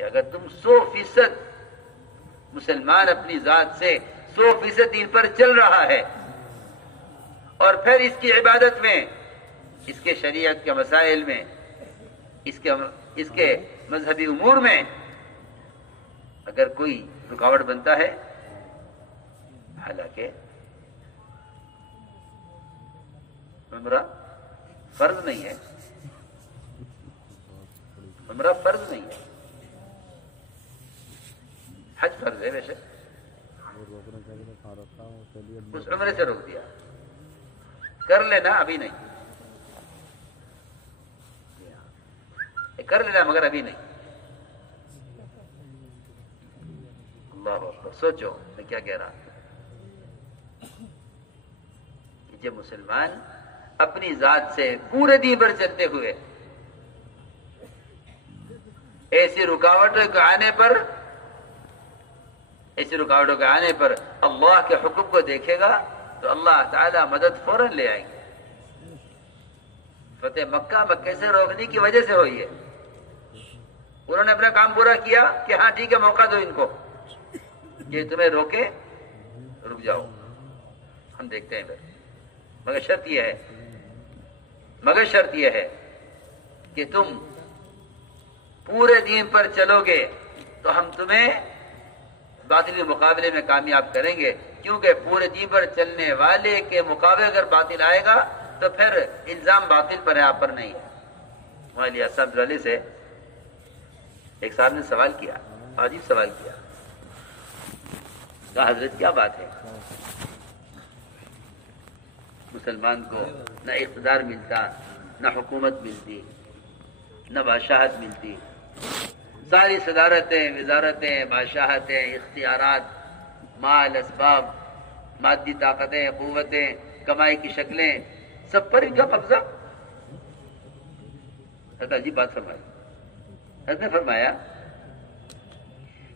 کہ اگر تم 100% مسلمان اپنی ذات سے 100% دین پر چل رہا ہے اور پھر اس کی عبادت میں، اس کے شریعت کے مسائل میں، اس کے مذہبی امور میں اگر کوئی رکاوٹ بنتا ہے، حالانکہ عمرہ فرض نہیں ہے، عمرہ فرض نہیں ہے، حج فرض ہے ویسے، اس عمرے سے روک دیا، کر لینا ابھی نہیں، کر لینا مگر ابھی نہیں۔ اللہ اکبر، سوچو میں کیا کہہ رہا ہوں۔ جب مسلمان اپنی ذات سے پورے دین پر چلتے ہوئے ایسی رکاوٹوں کے آنے پر اللہ کے حکم کو دیکھے گا تو اللہ تعالی مدد فوراً لے آئیں گے۔ فتح مکہ سے روکنے کی وجہ سے ہوئی ہے، انہوں نے اپنا کام پورا کیا کہ ہاں ٹھیک ہے موقع دو ان کو، یہ تمہیں روکے رک جاؤ، ہم دیکھتے ہیں پھر۔ مگر شرط یہ ہے کہ تم پورے دین پر چلو گے تو ہم تمہیں باطل کے مقابلے میں کامیاب کریں گے، کیونکہ پورے دین پر چلنے والے کے مقابلے اگر باطل آئے گا تو پھر الزام باطل پر ہے، آپ پر نہیں ہے۔ مولانا صاحب علی سے ایک صاحب نے سوال کیا، عجیب سوال کیا، کہا حضرت کیا بات ہے، مسلمان کو نہ اقتدار ملتا، نہ حکومت ملتی، نہ بادشاہت ملتی، ساری صدارتیں، وزارتیں، بادشاہتیں، اختیارات، مال، اسباب، مادی طاقتیں، قوتیں، کمائی کی شکلیں، سب پر ان کا قبضہ۔ حضرت عجیب بات فرمائی، حضرت نے فرمایا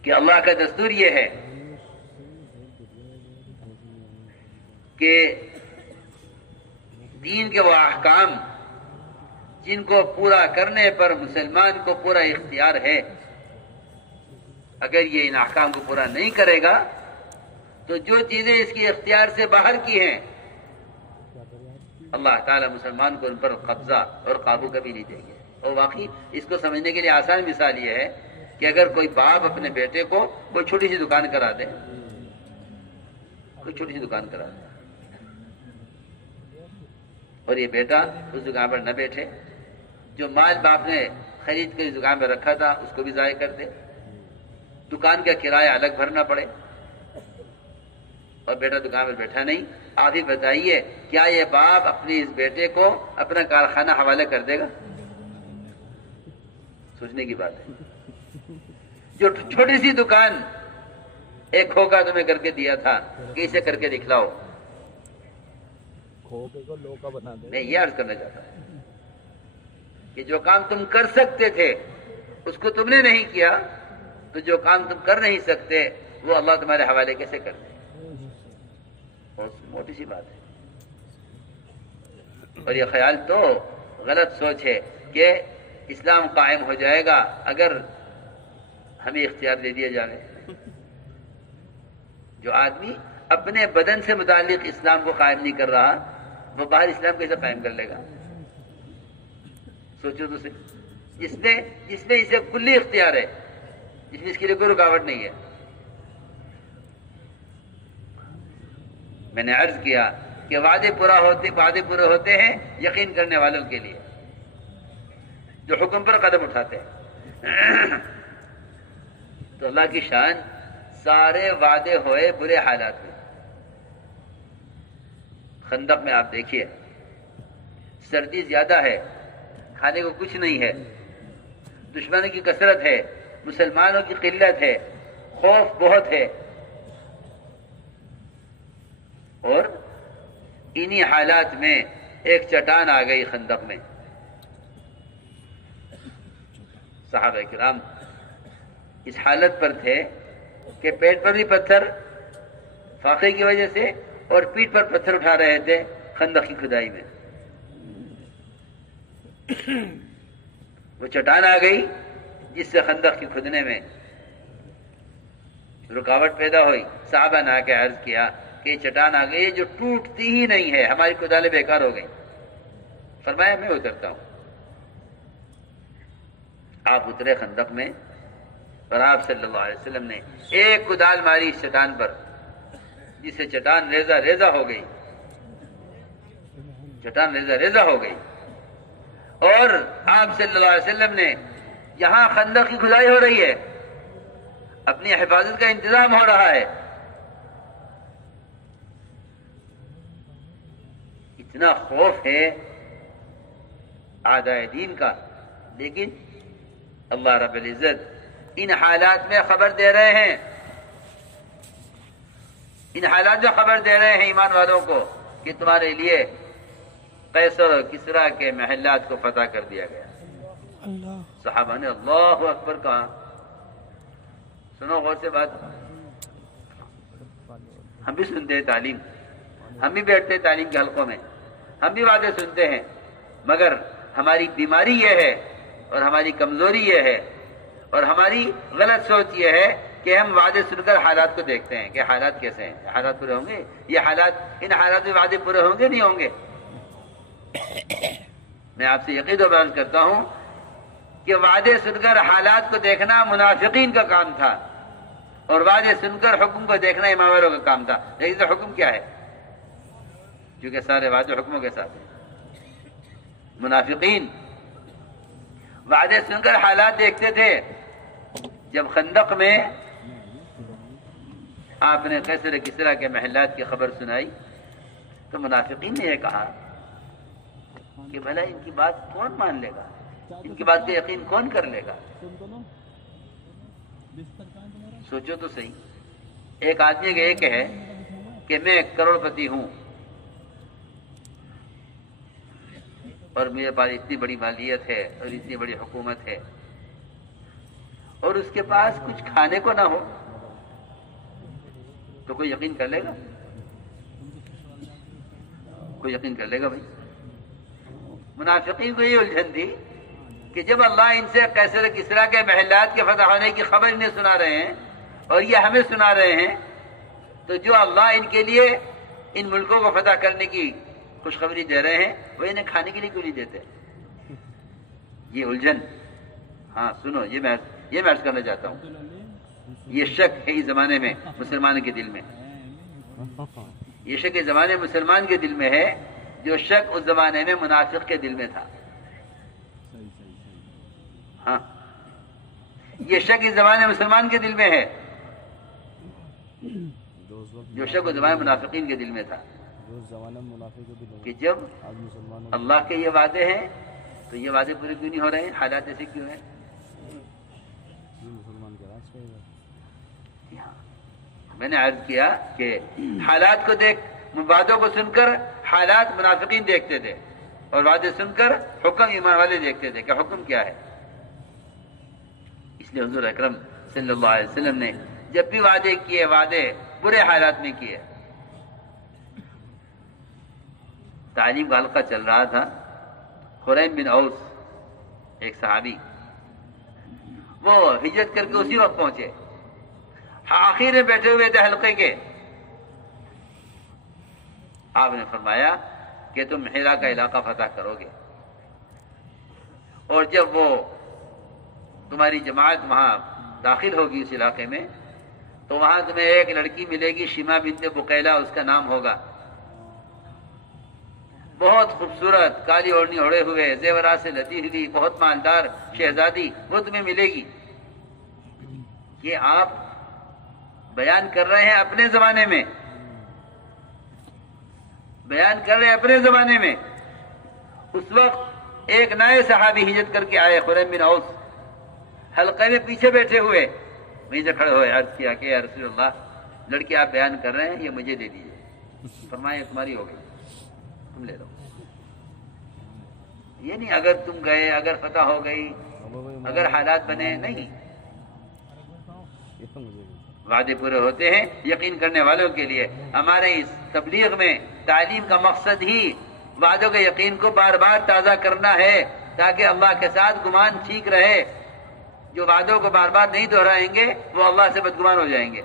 کہ اللہ کا دستور یہ ہے کہ دین کے وہ احکام جن کو پورا کرنے پر مسلمان کو پورا اختیار ہے، اگر یہ ان احکام کو پورا نہیں کرے گا تو جو چیزیں اس کی اختیار سے باہر کی ہیں اللہ تعالیٰ مسلمان کو ان پر قبضہ اور قابو کبھی نہیں دیں گے۔ اور واقعی اس کو سمجھنے کے لیے آسان مثال یہ ہے کہ اگر کوئی باپ اپنے بیٹے کو کوئی چھوٹی سی دکان کرا دے، اور یہ بیٹا اس دکان پر نہ بیٹھے، جو مال باپ نے خرید کے اس دکان پر رکھا تھا اس کو بھی ضائع کر دے، دکان کا کرایہ الگ بھرنا پڑے، اور بیٹا دکان پر بیٹھا نہیں، آپ ہی بتائیے کیا یہ باپ اپنے اس بیٹے کو اپنا کارخانہ حوالے کر دے گا؟ سوچنے کی بات ہے۔ جو چھوٹی سی دکان ایک کھوکا تمہیں کر کے دیا تھا کہ اسے کر کے دکھلاؤ، میں یہ عرض کرنا چاہتا ہوں کہ جو کام تم کر سکتے تھے اس کو تم نے نہیں کیا، تو جو کام تم کر نہیں سکتے وہ اللہ تمہارے حوالے کیسے کر دے؟ بہت موٹی سی بات ہے۔ اور یہ خیال تو غلط سوچ ہے کہ اسلام قائم ہو جائے گا اگر ہمیں اختیار دے دیا جائے۔ جو آدمی اپنے بدن سے متعلق اسلام کو قائم نہیں کر رہا، وہ باہر اسلام کیسے قائم کر لے گا؟ سوچو تو صحیح۔ جس نے اسے کلی اختیار ہے، جس میں اس کے لیے کوئی رکاوٹ نہیں ہے۔ میں نے عرض کیا کہ وعدے پورے ہوتے ہیں یقین کرنے والوں کے لیے، جو حکم پر قدم اٹھاتے ہیں۔ تو اللہ کی شان، سارے وعدے ہوئے برے حالات میں۔ خندق میں آپ دیکھیے، سردی زیادہ ہے، کھانے کو کچھ نہیں ہے، دشمنوں کی کثرت ہے، مسلمانوں کی قلت ہے، خوف بہت ہے، اور انہی حالات میں ایک چٹان آ گئی خندق میں۔ صحابہ کرام اس حالت پر تھے کہ پیٹ پر بھی پتھر فاقے کی وجہ سے اور پیٹھ پر پتھر اٹھا رہے تھے خندق کی کھدائی میں۔ وہ چٹان آ گئی، جس سے خندق کی کھدنے میں رکاوٹ پیدا ہوئی، صحابہ نے آ کے عرض کیا کہ یہ چٹان آ گئی جو ٹوٹتی ہی نہیں ہے، ہماری کدالیں بیکار ہو گئیں۔ فرمایا میں اترتا ہوں۔ آپ اترے خندق میں اور آپ صلی اللہ علیہ وسلم نے ایک کدال ماری اس چٹان پر، جس سے چٹان ریزہ ریزہ ہو گئی، چٹان ریزہ ریزہ ہو گئی۔ اور آپ صلی اللہ علیہ وسلم نے یہاں خندق کی کھدائی ہو رہی ہے، اپنی حفاظت کا انتظام ہو رہا ہے، اتنا خوف ہے اعداء دین کا، لیکن اللہ رب العزت ان حالات میں خبر دے رہے ہیں، ان حالات میں خبر دے رہے ہیں ایمان والوں کو کہ تمہارے لیے قیصر اور کسریٰ کے محلات کو فتح کر دیا گیا۔ صحابہ نے اللہ اکبر کہا۔ سنو غور سے بات، ہم بھی سنتے ہیں تعلیم، ہم بھی بیٹھتے ہیں تعلیم کے حلقوں میں، ہم بھی باتیں سنتے ہیں، مگر ہماری بیماری یہ ہے اور ہماری کمزوری یہ ہے اور ہماری غلط سوچ یہ ہے کہ ہم وعدے سن کر حالات کو دیکھتے ہیں کہ حالات کیسے ہیں، حالات پورے ہوں گے، یہ حالات، ان حالات میں وعدے پورے ہوں گے نہیں ہوں گے۔ میں آپ سے یقین و بیان کرتا ہوں کہ وعدے سن کر حالات کو دیکھنا منافقین کا کام تھا اور وعدے سن کر حکم کو دیکھنا ایمان والوں کا کام تھا۔ لیکن تو حکم کیا ہے؟ کیونکہ سارے وعدے حکموں کے ساتھ ہیں۔ منافقین وعدے سن کر حالات دیکھتے تھے۔ جب خندق میں آپ نے قیصر کسریٰ کے محلات کی خبر سنائی تو منافقین نے یہ کہا کہ بھلا ان کی بات کون مان لے گا، ان کی بات کا یقین کون کر لے گا؟ سوچو تو صحیح، ایک آدمی کا ایک ہے کہ میں کروڑ پتی ہوں اور میرے پاس اتنی بڑی مالیت ہے اور اتنی بڑی حکومت ہے، اور اس کے پاس کچھ کھانے کو نہ ہو تو کوئی یقین کر لے گا؟ کوئی یقین کر لے گا بھائی؟ منافقین کو یہ الجھن تھی کہ جب اللہ ان سے قیصر کسریٰ کے محلات کے فتح ہونے کی خبر انہیں سنا رہے ہیں اور یہ ہمیں سنا رہے ہیں، تو جو اللہ ان کے لیے ان ملکوں کو فتح کرنے کی خوشخبری دے رہے ہیں وہ انہیں کھانے کے لیے کیوں نہیں دیتے؟ یہ الجھن۔ ہاں سنو، یہ میں عرض کرنا چاہتا ہوں، یہ شک ہے اس زمانے میں مسلمان کے دل میں، یہ شک اس زمانے مسلمان کے دل میں ہے جو شک اس زمانے میں منافق کے دل میں تھا۔ ہاں، یہ شک اس زمانے مسلمان کے دل میں ہے جو شک اس زمانے منافقین کے دل میں تھا کہ جب اللہ کے یہ وعدے ہیں تو یہ وعدے پورے کیوں نہیں ہو رہے ہیں؟ حالات ایسے کیوں ہیں؟ میں نے عرض کیا کہ حالات کو دیکھ، وعدوں کو سن کر حالات منافقین دیکھتے تھے اور وعدے سن کر حکم ایمان والے دیکھتے تھے کہ حکم کیا ہے۔ اس لیے حضور اکرم صلی اللہ علیہ وسلم نے جب بھی وعدے کیے، وعدے برے حالات میں کیے۔ تعلیم کا حلقہ چل رہا تھا، خریم بن اوس ایک صحابی، وہ ہجرت کر کے اسی وقت پہنچے، آخر میں بیٹھے ہوئے تھے حلقے کے۔ آپ نے فرمایا کہ تم حرا کا علاقہ فتح کرو گے، اور جب وہ تمہاری جماعت وہاں داخل ہوگی اس علاقے میں تو وہاں تمہیں ایک لڑکی ملے گی، شیما بنت بقیلہ اس کا نام ہوگا، بہت خوبصورت، کالی اوڑھنی اوڑھے ہوئے، زیورات سے لدی ہوئی، بہت مالدار شہزادی، وہ تمہیں ملے گی۔ یہ آپ بیان کر رہے ہیں اپنے زمانے میں، بیان کر رہے ہیں اپنے زمانے میں۔ اس وقت ایک نئے صحابی ہجرت کر کے آئے، خریم بن اوس، حلقے میں پیچھے بیٹھے ہوئے، وہیں سے کھڑے ہوئے، عرض کیا کہ یا رسول اللہ، لڑکی آپ بیان کر رہے ہیں یہ مجھے دے دیجیے۔ فرمایا تمہاری ہو گئی، تم لے لو۔ یہ نہیں اگر تم گئے، اگر فتح ہو گئی، اگر حالات بنے، نہیں، وعدے پورے ہوتے ہیں یقین کرنے والوں کے لیے۔ ہمارے اس تبلیغ میں تعلیم کا مقصد ہی وعدوں کے یقین کو بار بار تازہ کرنا ہے تاکہ اللہ کے ساتھ گمان ٹھیک رہے، جو وعدوں کو بار بار نہیں دہرائیں گے وہ اللہ سے بدگمان ہو جائیں گے.